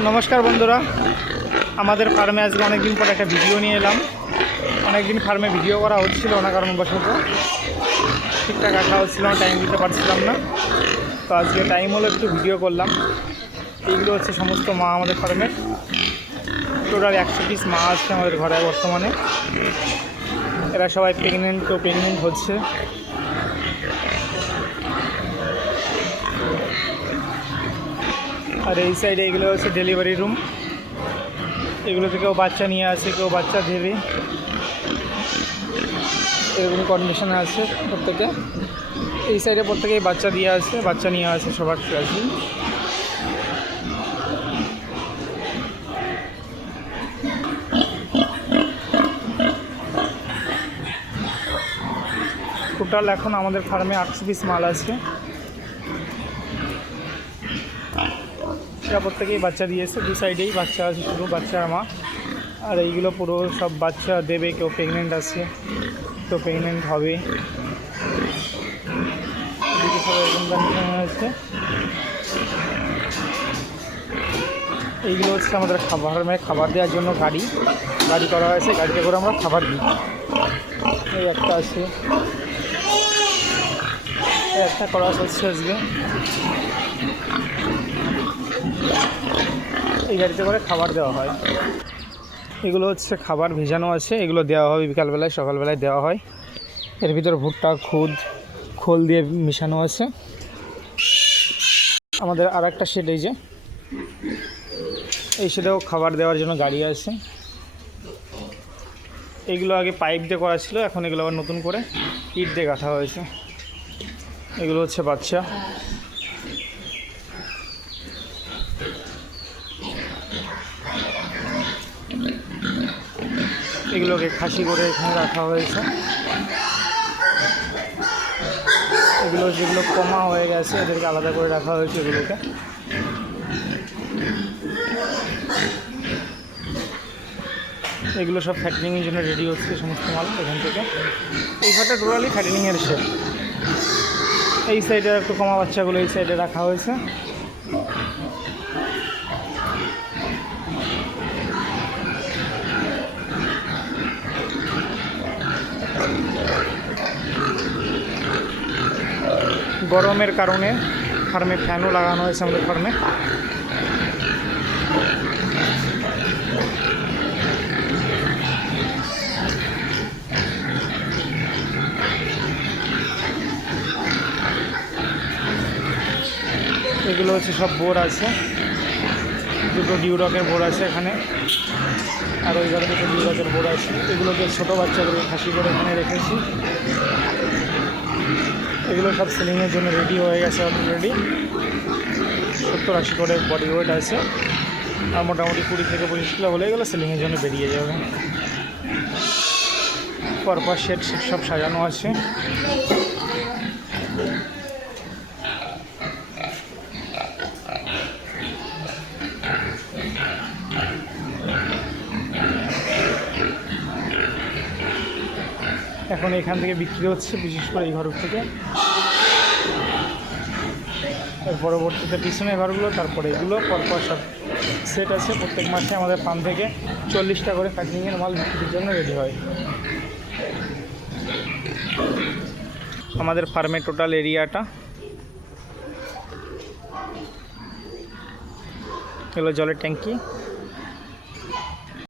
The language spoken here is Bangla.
নমস্কার বন্ধুরা, আমাদের ফার্মে আজকে অনেকদিন পর একটা ভিডিও নিয়ে এলাম। অনেকদিন ফার্মে ভিডিও করা হচ্ছিল না, কারণবশত ঠিকঠাক রাখা হচ্ছিল না, টাইম দিতে পারছিলাম না। তো আজকে টাইম হলো, একটু ভিডিও করলাম। এইগুলো হচ্ছে সমস্ত মা আমাদের ফার্মের। টোটাল 100 পিস মা আছে আমাদের ঘরে বর্তমানে। এরা সবাই প্রেগনেন্ট হচ্ছে। আর এই সাইডে এগুলো হচ্ছে ডেলিভারি রুম। এগুলোতে কেউ বাচ্চা নিয়ে আসে, কেউ বাচ্চা দেবে, এরকম কন্ডিশনে আছে প্রত্যেকে। এই সাইডে প্রত্যেকেই বাচ্চা দিয়ে আসে, বাচ্চা নিয়ে আসে সবার আছে। টোটাল এখন আমাদের ফার্মে 800 পিস মাল আছে। এরা প্রত্যেকেই বাচ্চা দিয়েছে, দু সাইডেই বাচ্চা আছে, শুধু বাচ্চা মা। আর এইগুলো পুরো সব বাচ্চা দেবে, কেউ প্রেগনেন্ট আছে, কেউ প্রেগনেন্ট হবে। এদিকে সব এরকম কন্ডিশনে আছে। এইগুলো হচ্ছে আমাদের খাবার দেওয়ার জন্য গাড়ি করা হয়েছে। গাড়িতে করে আমরা খাবার দিই। এই একটা আছে, এই একটা করা হচ্ছে আজকে। এই গাড়িতে করে খাবার দেওয়া হয়। এগুলো হচ্ছে খাবার ভেজানো আছে, এগুলো দেওয়া হবে বিকালবেলায়, সকালবেলায় দেওয়া হয়। এর ভিতরে ভুট্টা খোল দিয়ে মিশানো আছে। আমাদের আর একটা শেড, এই শেডেও খাবার দেওয়ার জন্য গাড়ি আছে। এগুলো আগে পাইপ দিয়ে করা ছিল, এখন এগুলো আবার নতুন করে ইট দিয়ে গাঁথা হয়েছে। এগুলো হচ্ছে বাচ্চা। এগুলোকে খাসি করে এখানে রাখা হয়েছে। এগুলো যেগুলো কমা হয়ে গেছে এদেরকে আলাদা করে রাখা হয়েছে। এগুলো সব ফ্যাটেনিংয়ের জন্য রেডি হচ্ছে সমস্ত মাল এখান থেকে। এই ঘরটা টোটালি ফ্যাটেনিংয়ের শেড। এই সাইডে একটু কমা বাচ্চাগুলো এই সাইডে রাখা হয়েছে। গরমের কারণে ফার্মে ফ্যানও লাগানো হয়েছে আমাদের ফার্মে। এগুলো হচ্ছে সব বোর্ড আছে, দুটো ডিউরকের বোর্ড আছে এখানে, আর ওই ঘরে দুটো ডিউরকের বোর্ড আছে। এগুলোকে ছোটো বাচ্চাগুলোকে খাসি করে এখানে রেখেছি। এগুলো সব সেলিংয়ের জন্য রেডি হয়ে গেছে অলরেডি। 70-80 করে বডি ওয়েট আছে, আর মোটামুটি 20 থেকে 25 কিলো হলে এগুলো সেলিংয়ের জন্য বেরিয়ে যাবে। পরপর সেট সব সাজানো আছে। এখন এখান থেকে বিক্রি হচ্ছে, বিশেষ করে এই ঘর থেকে। এর পরবর্তীতে পিছনের ঘরগুলো, তারপরে এগুলো পরপর সব সেট আছে। প্রত্যেক মাসে আমাদের ফার্ম থেকে 40টা করে প্যাকিংয়ের মাল বিক্রির জন্য রেডি হয়। আমাদের ফার্মের টোটাল এরিয়াটা এগুলো জলের ট্যাঙ্কি।